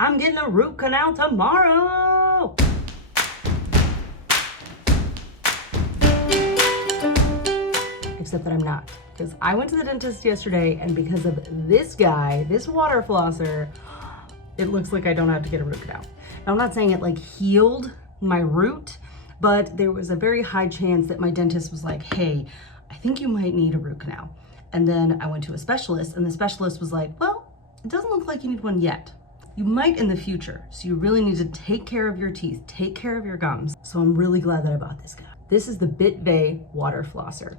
I'm getting a root canal tomorrow. Except that I'm not, because I went to the dentist yesterday, and because of this guy, this water flosser, it looks like I don't have to get a root canal. Now, I'm not saying it like healed my root, but there was a very high chance that my dentist was like, hey, I think you might need a root canal. And then I went to a specialist, and the specialist was like, well, it doesn't look like you need one yet. You might in the future. So you really need to take care of your teeth, take care of your gums. So I'm really glad that I bought this guy. This is the Bitvae water flosser.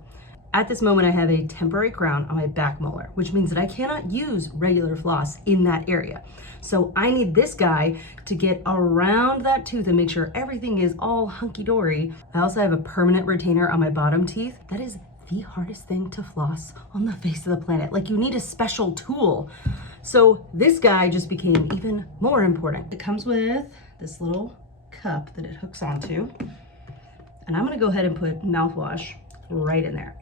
At this moment, I have a temporary crown on my back molar, which means that I cannot use regular floss in that area. So I need this guy to get around that tooth and make sure everything is all hunky-dory. I also have a permanent retainer on my bottom teeth. That is the hardest thing to floss on the face of the planet. Like, you need a special tool. So this guy just became even more important. It comes with this little cup that it hooks onto. And I'm gonna go ahead and put mouthwash right in there.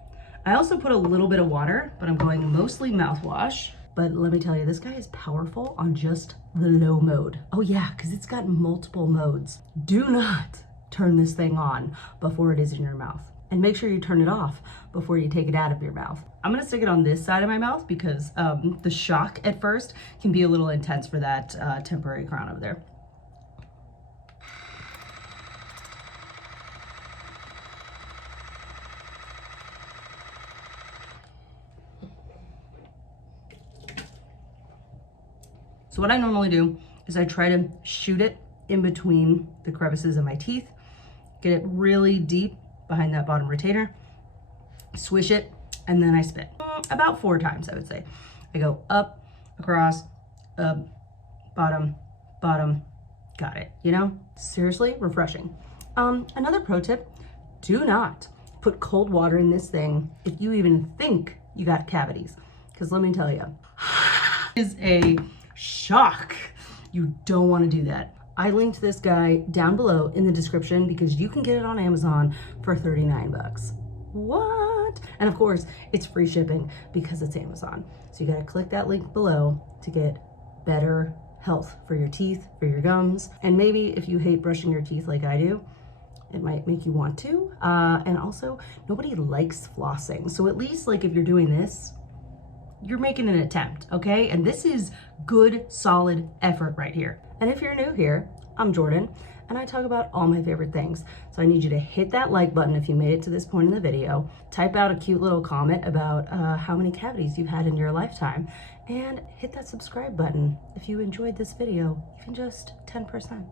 I also put a little bit of water, but I'm going mostly mouthwash. But let me tell you, this guy is powerful on just the low mode. Oh yeah, because it's got multiple modes. Do not turn this thing on before it is in your mouth. And make sure you turn it off before you take it out of your mouth. I'm gonna stick it on this side of my mouth because the shock at first can be a little intense for that temporary crown over there. So what I normally do is I try to shoot it in between the crevices of my teeth, get it really deep behind that bottom retainer, swish it, and then I spit. About 4 times, I would say. I go up, across, up, bottom, bottom, got it, you know? Seriously, refreshing. Another pro tip, do not put cold water in this thing if you even think you got cavities. Because let me tell you, it is a shock. You don't want to do that. I linked this guy down below in the description because you can get it on Amazon for 39 bucks. What? And of course, it's free shipping because it's Amazon. So you gotta click that link below to get better health for your teeth, for your gums. And maybe if you hate brushing your teeth like I do, it might make you want to. And also, nobody likes flossing. So at least like if you're doing this, you're making an attempt, okay? And this is good, solid effort right here. And if you're new here, I'm Jordan, and I talk about all my favorite things. So I need you to hit that like button if you made it to this point in the video, type out a cute little comment about how many cavities you've had in your lifetime, and hit that subscribe button if you enjoyed this video, even just 10%.